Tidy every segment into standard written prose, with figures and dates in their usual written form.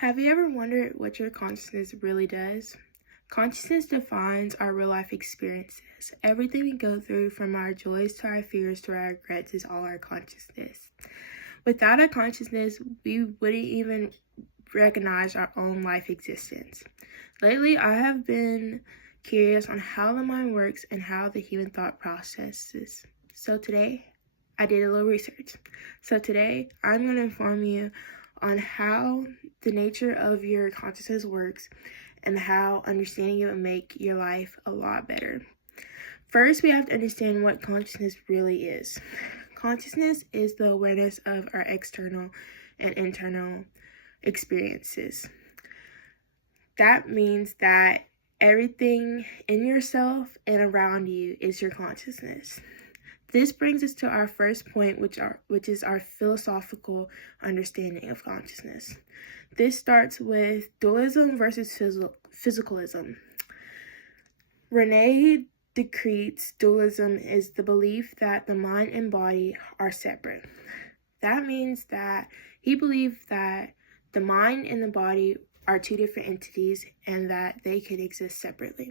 Have you ever wondered what your consciousness really does? Consciousness defines our real life experiences. Everything we go through, from our joys to our fears to our regrets, is all our consciousness. Without our consciousness, we wouldn't even recognize our own life existence. Lately, I have been curious on how the mind works and how the human thought processes. So today, I did a little research. Today, I'm going to inform you on how the nature of your consciousness works and how understanding it will make your life a lot better. First, we have to understand what consciousness really is. Consciousness is the awareness of our external and internal experiences. That means that everything in yourself and around you is your consciousness. This brings us to our first point, which is our philosophical understanding of consciousness. This starts with dualism versus physicalism. Rene Descartes' dualism is the belief that the mind and body are separate. That means that he believed that the mind and the body are two different entities and that they could exist separately.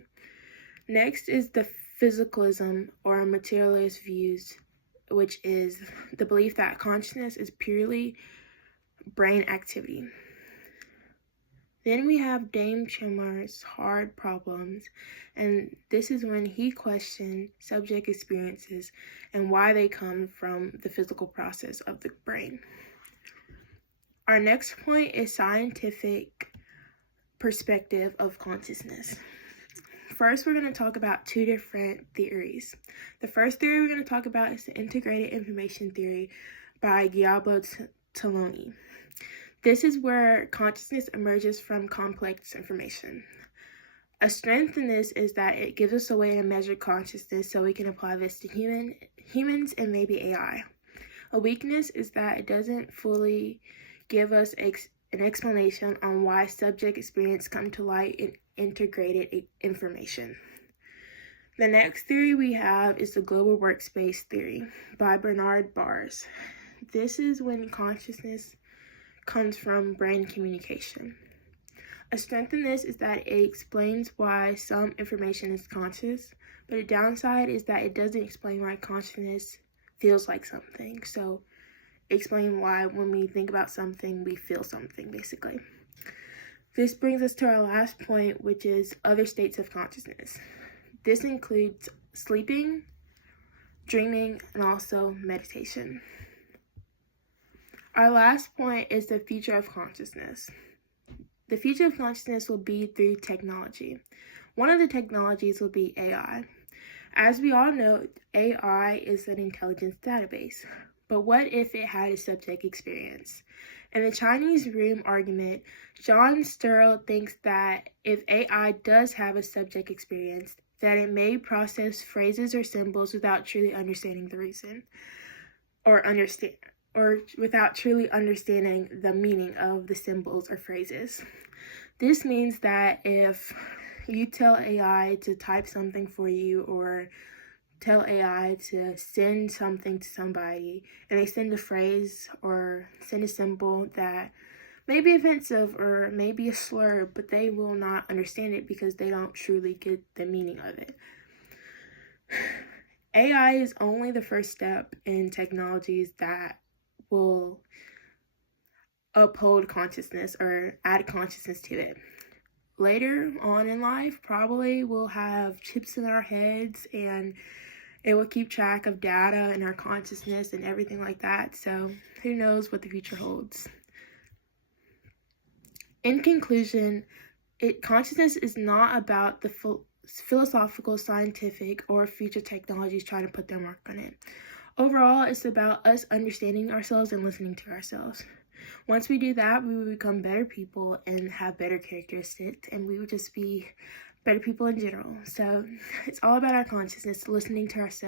Next is the physicalism or materialist views, which is the belief that consciousness is purely brain activity. Then we have Dame Chimmer's hard problems, and this is when he questioned subject experiences and why they come from the physical process of the brain. Our next point is scientific perspective of consciousness. First, we're going to talk about two different theories. The first theory we're going to talk about is the integrated information theory by Giabbo Toloni. This is where consciousness emerges from complex information. A strength in this is that it gives us a way to measure consciousness so we can apply this to humans and maybe AI. A weakness is that it doesn't fully give us an explanation on why subject experience come to light in integrated information. The next theory we have is the global workspace theory by Bernard Baars. This is when consciousness comes from brain communication. A strength in this is that it explains why some information is conscious, but a downside is that it doesn't explain why consciousness feels like something. So explain why when we think about something, we feel something, basically. This brings us to our last point, which is other states of consciousness. This includes sleeping, dreaming, and also meditation. Our last point is the future of consciousness. The future of consciousness will be through technology. One of the technologies will be AI. As we all know, AI is an intelligence database. But what if it had a subject experience? In the Chinese room argument, John Searle thinks that if AI does have a subject experience, that it may process phrases or symbols without truly understanding the reason, or without truly understanding the meaning of the symbols or phrases. This means that if you tell AI to type something for you or tell AI to send something to somebody and they send a phrase or send a symbol that may be offensive or may be a slur, but they will not understand it because they don't truly get the meaning of it. AI is only the first step in technologies that will uphold consciousness or add consciousness to it. Later on in life, probably we'll have chips in our heads and it will keep track of data and our consciousness and everything like that. So who knows what the future holds. In conclusion, consciousness is not about the philosophical, scientific, or future technologies trying to put their mark on it. Overall, it's about us understanding ourselves and listening to ourselves. Once we do that, we will become better people and have better characteristics, and we will just be better people in general. So it's all about our consciousness, listening to ourselves.